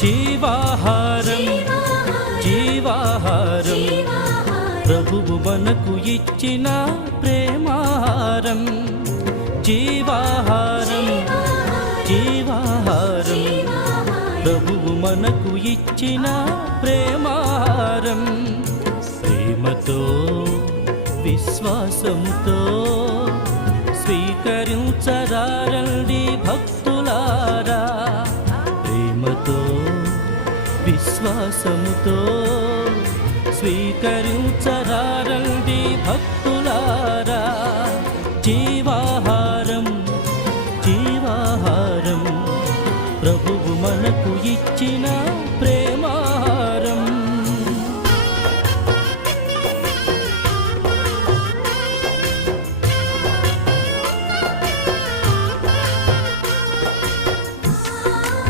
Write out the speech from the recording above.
జీవాహారం జీవాహారం ప్రభువు మనకు ఇచ్చిన ప్రేమాహారం జీవాహారం జీవాహారం ప్రభువు మనకు ఇచ్చిన ప్రేమాహారం ప్రేమతో విశ్వాసముతో స్వీకరించరారండి భక్తులారా ప్రేమతో విశ్వాసముతో స్వీకరించరారండి భక్తులారా జీవాహారం జీవాహారం ప్రభువు మనకు ఇచ్చిన ప్రేమ